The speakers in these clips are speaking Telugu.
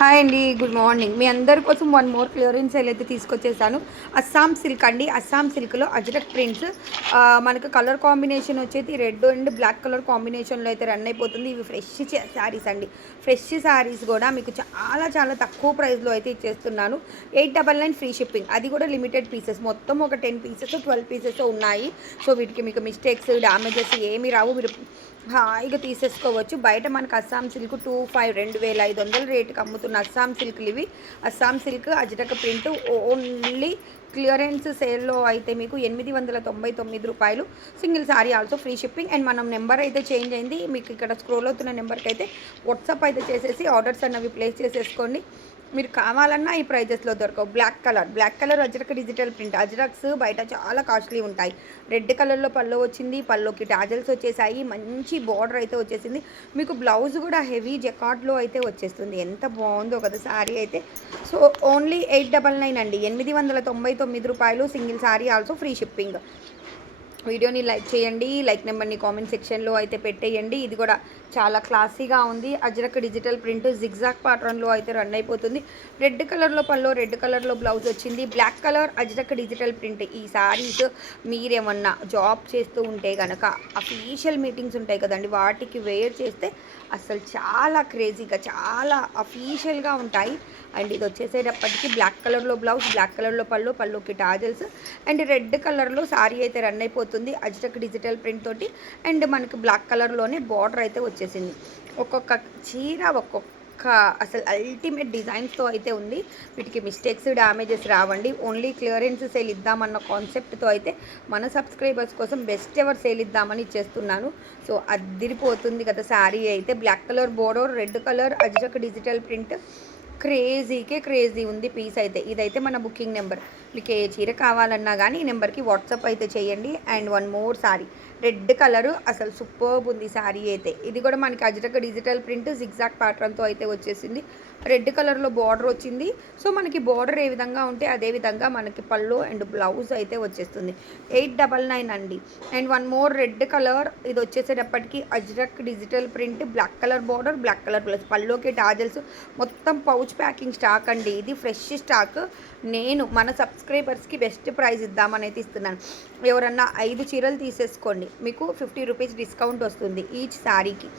హాయ్ అండి గుడ్ మార్నింగ్. మీ అందరి కోసం వన్ మోర్ క్లియరెన్స్ అయితే తీసుకొచ్చేసాను. అస్సాం సిల్క్ అండి. అస్సాం సిల్క్లో అజరక్ ప్రింట్స్. మనకు కలర్ కాంబినేషన్ వచ్చేది రెడ్ అండ్ బ్లాక్ కలర్ కాంబినేషన్లో అయితే రన్ అయిపోతుంది. ఇవి ఫ్రెష్ శారీస్ అండి. ఫ్రెష్ శారీస్ కూడా మీకు చాలా చాలా తక్కువ ప్రైస్లో అయితే ఇచ్చేస్తున్నాను. Eight double nine free shipping. అది కూడా లిమిటెడ్ పీసెస్. మొత్తం ఒక టెన్ పీసెస్ ట్వెల్వ్ పీసెస్ ఉన్నాయి. సో వీటికి మీకు మిస్టేక్స్ డ్యామేజెస్ ఏమి రావు. మీరు హాయిగా తీసేసుకోవచ్చు. బయట మనకు అస్సాం సిల్క్ టూ ఫైవ్ రెండు వేల ఐదు వందల రేటుకి అమ్ముతున్న అస్సాం సిల్క్లు ఇవి. Assam silk Ajrak print only clearance సేల్లో అయితే మీకు ఎనిమిది వందల తొంభై తొమ్మిది రూపాయలు. Single sari also free shipping and మనం నెంబర్ అయితే చేంజ్ అయింది. మీకు ఇక్కడ స్క్రోల్ అవుతున్న నెంబర్కి అయితే వాట్సాప్ అయితే చేసేసి ఆర్డర్స్ అన్నవి ప్లేస్ చేసేసుకోండి. మీరు కావాలన్నా ఈ ప్రైజెస్లో దొరకవు. Black colour black colour Ajrak digital print Ajraks బయట చాలా కాస్ట్లీ ఉంటాయి. రెడ్ కలర్లో పళ్ళు వచ్చింది పళ్ళుకి టాజల్స్ వచ్చేసాయి. మంచి బార్డర్ అయితే వచ్చేసింది. మీకు బ్లౌజ్ కూడా హెవీ జకాట్లో అయితే వచ్చేస్తుంది. ఎంత బాగుందో కదా శారీ అయితే. So only eight double nine అండి. ఎనిమిది వందల తొంభై తొమ్మిది రూపాయలు single sari also free shipping వీడియోని లైక్ చేయండి లైక్ నెంబర్ని కామెంట్ సెక్షన్లో అయితే పెట్టేయండి. ఇది కూడా చాలా క్లాసీగా ఉంది. అజ్రక్ డిజిటల్ ప్రింట్ జిగ్జాక్ ప్యాటర్న్లో అయితే రన్ అయిపోతుంది. రెడ్ కలర్లో పళ్ళు రెడ్ కలర్లో బ్లౌజ్ వచ్చింది. Black colour Ajrak digital print. ఈ సారీస్ మీరేమన్నా జాబ్ చేస్తూ ఉంటే కనుక అఫీషియల్ మీటింగ్స్ ఉంటాయి కదండి వాటికి వేర్ చేస్తే అసలు చాలా క్రేజీగా చాలా అఫీషియల్గా ఉంటాయి. అండ్ ఇది వచ్చేసేటప్పటికి బ్లాక్ కలర్లో బ్లౌజ్ బ్లాక్ కలర్లో పళ్ళు పళ్ళుకి టాజల్స్. అండ్ రెడ్ కలర్లో సారీ అయితే రన్ అయిపోతుంది. అజిటక్ డిజిటల్ ప్రింట్ తోటి. అండ్ మనకి బ్లాక్ కలర్లోనే బార్డర్ అయితే వచ్చేసింది. ఒక్కొక్క చీర ఒక్కొక్క అసలు అల్టిమేట్ డిజైన్స్తో అయితే ఉంది. వీటికి మిస్టేక్స్ డ్యామేజెస్ రావండి. ఓన్లీ క్లియరెన్స్ సేల్ ఇద్దామన్న కాన్సెప్ట్తో అయితే మన సబ్స్క్రైబర్స్ కోసం బెస్ట్ ఎవర్ సేల్ ఇద్దామని ఇచ్చేస్తున్నాను సో అద్దిరిపోతుంది కదా శారీ అయితే. Black colour border red colour Ajrak digital print క్రేజీకే crazy ఉంది పీస్ అయితే. ఇదైతే మన బుకింగ్ నెంబర్. మీకు ఏ చీర కావాలన్నా కానీ ఈ నెంబర్కి వాట్సాప్ అయితే చేయండి. And one more sari. Red colour అసలు సూపర్బ్ ఉంది శారీ అయితే. ఇది కూడా మనకి అజరక డిజిటల్ ప్రింట్ జిగ్జాక్ ప్యాటర్న్తో అయితే వచ్చేసింది. రెడ్ కలర్లో బార్డర్ వచ్చింది. సో మనకి బార్డర్ ఏ విధంగా ఉంటే అదే విధంగా మనకి పళ్ళు అండ్ బ్లౌజ్ అయితే వచ్చేస్తుంది. ఎయిట్ డబల్ నైన్ అండి. And one more red colour. ఇది వచ్చేసేటప్పటికి Ajrak digital print. Black colour border black colour plus పళ్ళుకి టాజల్స్. మొత్తం పౌచ్ ప్యాకింగ్ స్టాక్ అండి. ఇది ఫ్రెష్ స్టాక్. నేను మన సబ్స్క్రైబర్స్కి బెస్ట్ ప్రైస్ ఇద్దామని అయితే ఇస్తున్నాను ఎవరన్నా ఐదు చీరలు తీసేసుకోండి. మీకు ఫిఫ్టీ రూపీస్ డిస్కౌంట్ వస్తుంది ఈచ్ శారీకి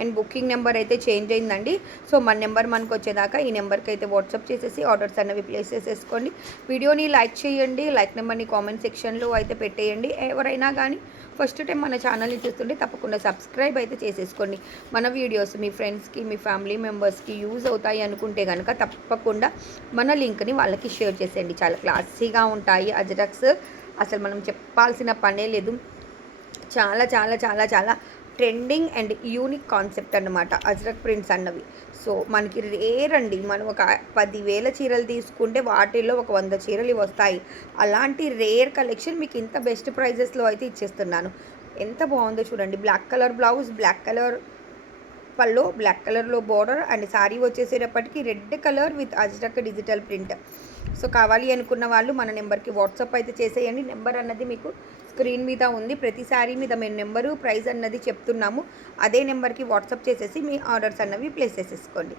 అండ్ బుకింగ్ నెంబర్ అయితే చేంజ్ అయిందండి. సో మన నెంబర్ మనకు వచ్చేదాకా ఈ నెంబర్కి అయితే వాట్సాప్ చేసేసి ఆర్డర్స్ అన్నవి ప్లేస్ చేసేసుకోండి. వీడియోని లైక్ చేయండి. లైక్ నెంబర్ని కామెంట్ సెక్షన్లో అయితే పెట్టేయండి. ఎవరైనా కానీ ఫస్ట్ టైం మన ఛానల్ని చూస్తుంటే తప్పకుండా సబ్స్క్రైబ్ అయితే చేసేసుకోండి. మన వీడియోస్ మీ ఫ్రెండ్స్కి మీ ఫ్యామిలీ మెంబర్స్కి యూజ్ అవుతాయి అనుకుంటే కనుక తప్పకుండా మన లింక్ని వాళ్ళకి షేర్ చేసేయండి. చాలా క్లాసీగా ఉంటాయి అజరక్స్. అసలు మనం చెప్పాల్సిన పనే లేదు. చాలా చాలా చాలా చాలా ట్రెండింగ్ అండ్ యూనిక్ కాన్సెప్ట్ అన్నమాట. అజ్రక్ ప్రింట్స్ అన్నవి. సో మనకి రేర్ అండి మనం ఒక పదివేల చీరలు తీసుకుంటే వాటిల్లో ఒక వంద చీరలు వస్తాయి. అలాంటి రేర్ కలెక్షన్ మీకు ఇంత బెస్ట్ ప్రైజెస్లో అయితే ఇచ్చేస్తున్నాను. ఎంత బాగుందో చూడండి. Black colour blouse black colour పళ్ళు బ్లాక్ కలర్లో బార్డర్ అండ్ శారీ వచ్చేసేటప్పటికి red colour with Ajrak digital print. So కావాలి అనుకున్న వాళ్ళు మన నెంబర్కి వాట్సాప్ అయితే చేసేయండి. నెంబర్ అన్నది మీకు స్క్రీన్ మీద ఉంది. ప్రతి శారీ మీద మేము నెంబరు ప్రైస్ అన్నది చెప్తున్నాము. అదే నెంబర్కి వాట్సాప్ చేసేసి మీ ఆర్డర్స్ అన్నవి ప్లేస్ చేసేసుకోండి.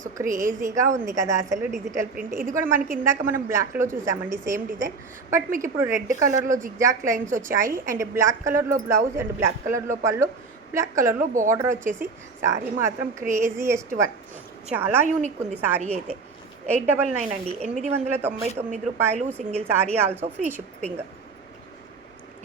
సో క్రేజీగా ఉంది కదా అసలు డిజిటల్ ప్రింట్. ఇది కూడా మనకి ఇందాక మనం బ్లాక్లో చూసామండి సేమ్ డిజైన్. బట్ మీకు ఇప్పుడు రెడ్ కలర్లో జిగ్జాక్ లైన్స్ వచ్చాయి. అండ్ బ్లాక్ కలర్లో బ్లౌజ్ అండ్ బ్లాక్ కలర్లో పళ్ళు బ్లాక్ కలర్లో బార్డర్ వచ్చేసి శారీ మాత్రం క్రేజీయెస్ట్ వన్. చాలా యూనిక్ ఉంది శారీ అయితే. ఎయిట్ డబల్ నైన్ అండి. ఎనిమిది వందల తొంభై తొమ్మిది రూపాయలు single sari also free shipping.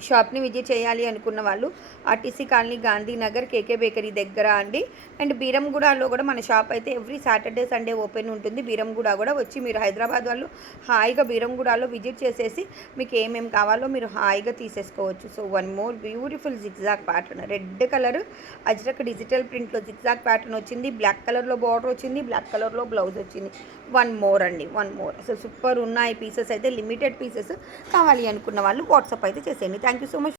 షాప్ని విజిట్ చేయాలి అనుకున్న వాళ్ళు RTC colony Gandhinagar KK bakery దగ్గర అండి. అండ్ బీరంగూడలో కూడా మన షాప్ అయితే ఎవ్రీ సాటర్డే సండే ఓపెన్ ఉంటుంది. బీరంగూడ కూడా వచ్చి మీరు హైదరాబాద్ వాళ్ళు హాయిగా బీరంగూడలో విజిట్ చేసేసి మీకు ఏమేమి కావాలో మీరు హాయిగా తీసేసుకోవచ్చు. So one more beautiful zigzag pattern. Red colour Ajrak digital ప్రింట్లో జిగ్జాగ్ ప్యాటర్న్ వచ్చింది. బ్లాక్ కలర్లో బార్డర్ వచ్చింది. బ్లాక్ కలర్లో బ్లౌజ్ వచ్చింది. వన్ మోర్ అండి వన్ మోర్. అసలు సూపర్ ఉన్నాయి పీసెస్ అయితే లిమిటెడ్ పీసెస్ కావాలి అనుకున్న వాళ్ళు వాట్సాప్ అయితే చేసేయండి. Thank you so much